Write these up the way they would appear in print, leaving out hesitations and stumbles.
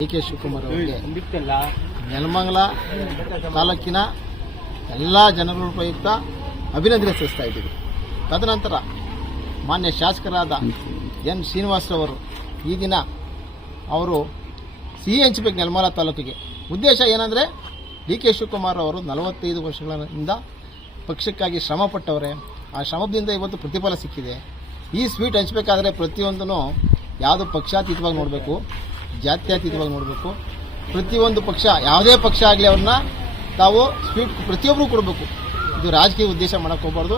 ಡಿ.ಕೆ. ಶಿವಕುಮಾರ್ ಅವರಿಗೆ ನೆಲಮಂಗಲ ತಾಲೂಕಿನ ಎಲ್ಲ ಜನಗಳ ಉಪಯುಕ್ತ ಅಭಿನಂದನೆ ಸಲ್ಲಿಸ್ತಾ ಇದ್ದೀವಿ. ತದನಂತರ ಮಾನ್ಯ ಶಾಸಕರಾದ ಎನ್ ಶ್ರೀನಿವಾಸರವರು ಈ ದಿನ ಅವರು ಸಿಹಿ ಹಂಚಬೇಕು ನೆಲಮಂಗಲ ತಾಲೂಕಿಗೆ. ಉದ್ದೇಶ ಏನಂದರೆ ಡಿ.ಕೆ. ಶಿವಕುಮಾರ್ ಅವರು 45 ವರ್ಷಗಳಿಂದ ಪಕ್ಷಕ್ಕಾಗಿ ಶ್ರಮ ಪಟ್ಟವರೇ. ಆ ಶ್ರಮದಿಂದ ಇವತ್ತು ಪ್ರತಿಫಲ ಸಿಕ್ಕಿದೆ. ಈ ಸ್ವೀಟ್ ಹಂಚಬೇಕಾದ್ರೆ ಪ್ರತಿಯೊಂದೂ ಯಾವುದು ಪಕ್ಷಾತೀತವಾಗಿ ನೋಡಬೇಕು, ಜಾತ್ಯತೀತವಾಗಿ ನೋಡಬೇಕು. ಪ್ರತಿಯೊಂದು ಪಕ್ಷ, ಯಾವುದೇ ಪಕ್ಷ ಆಗಲಿ, ಅವ್ರನ್ನ ತಾವು ಸ್ವೀಟ್ ಪ್ರತಿಯೊಬ್ಬರು ಕೊಡಬೇಕು. ಇದು ರಾಜಕೀಯ ಉದ್ದೇಶ ಮಾಡೋಕ್ಕೆ ಹೋಗಬಾರ್ದು.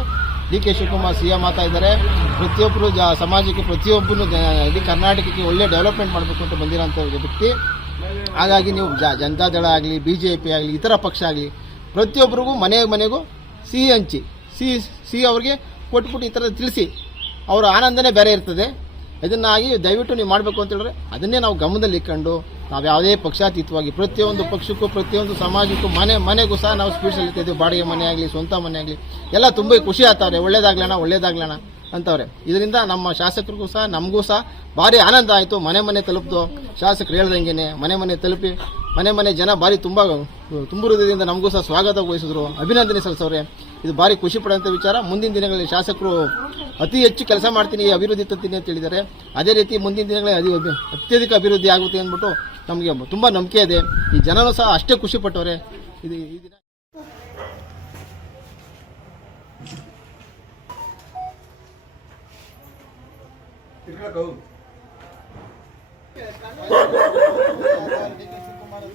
ಡಿ.ಕೆ. ಶಿವಕುಮಾರ್ ಸಿಎಂ ಆಗ್ತಾ ಇದ್ದಾರೆ. ಪ್ರತಿಯೊಬ್ಬರು ಸಮಾಜಕ್ಕೆ, ಪ್ರತಿಯೊಬ್ಬರು ಇಡೀ ಕರ್ನಾಟಕಕ್ಕೆ ಒಳ್ಳೆ ಡೆವಲಪ್ಮೆಂಟ್ ಮಾಡಬೇಕು ಅಂತ ಬಂದಿರೋಂಥ ವ್ಯಕ್ತಿ. ಹಾಗಾಗಿ ನೀವು ಜನತಾದಳ ಆಗಲಿ, BJP ಆಗಲಿ, ಇತರ ಪಕ್ಷ ಆಗಲಿ, ಪ್ರತಿಯೊಬ್ಬರಿಗೂ ಮನೆಗೂ ಸಿಹಿ ಹಂಚಿ ಸಿಹಿ ಅವ್ರಿಗೆ ಕೊಟ್ಬಿಟ್ಟು ಈ ಥರ ತಿಳಿಸಿ ಅವರ ಆನಂದನೇ ಬೇರೆ ಇರ್ತದೆ. ಇದನ್ನಾಗಿ ದಯವಿಟ್ಟು ನೀವು ಮಾಡಬೇಕು ಅಂತ ಹೇಳಿದ್ರೆ ಅದನ್ನೇ ನಾವು ಗಮನದಲ್ಲಿ ಇಟ್ಕೊಂಡು ನಾವು ಯಾವುದೇ ಪಕ್ಷಾತೀತವಾಗಿ ಪ್ರತಿಯೊಂದು ಪಕ್ಷಕ್ಕೂ, ಪ್ರತಿಯೊಂದು ಸಮಾಜಕ್ಕೂ, ಮನೆಗೂ ಸಹ ನಾವು ಸ್ವೀಟ್ಸ್ ಇರ್ತಿದ್ದೀವಿ. ಬಾಡಿಗೆ ಮನೆ ಆಗಲಿ, ಸ್ವಂತ ಮನೆ ಆಗಲಿ, ಎಲ್ಲ ತುಂಬ ಖುಷಿ ಆಗ್ತಾವ್ರೆ. ಒಳ್ಳೇದಾಗ್ಲಣ ಅಂತವ್ರೆ. ಇದರಿಂದ ನಮ್ಮ ಶಾಸಕರಿಗೂ ಸಹ, ನಮಗೂ ಸಹ ಭಾರಿ ಆನಂದ ಆಯಿತು. ಮನೆ ತಲುಪ್ತು. ಶಾಸಕರು ಹೇಳ್ದಂಗೆ ಮನೆ ತಲುಪಿ ಮನೆ ಜನ ಭಾರಿ ತುಂಬ ಹೃದಯದಿಂದ ನಮಗೂ ಸಹ ಸ್ವಾಗತ ವಹಿಸಿದ್ರು, ಅಭಿನಂದನೆ ಸಲ್ಲಿಸವ್ರೆ. ಇದು ಭಾರಿ ಖುಷಿ ಪಡುವಂಥ ವಿಚಾರ. ಮುಂದಿನ ದಿನಗಳಲ್ಲಿ ಶಾಸಕರು ಅತಿ ಹೆಚ್ಚು ಕೆಲಸ ಮಾಡ್ತೀನಿ, ಅಭಿವೃದ್ಧಿ ತರ್ತೀನಿ ಅಂತ ಹೇಳಿದ್ದಾರೆ. ಅದೇ ರೀತಿ ಮುಂದಿನ ದಿನಗಳಲ್ಲಿ ಅತ್ಯಧಿಕ ಅಭಿವೃದ್ಧಿ ಆಗುತ್ತೆ ಅಂದ್ಬಿಟ್ಟು ನಮಗೆ ತುಂಬ ನಂಬಿಕೆ ಇದೆ. ಈ ಜನನೂ ಸಹ ಅಷ್ಟೇ ಖುಷಿ ಪಟ್ಟವ್ರೆ. ಇದು ಈ ದಿನ ಡಿ.ಕೆ. ಶಿವಕುಮಾರ್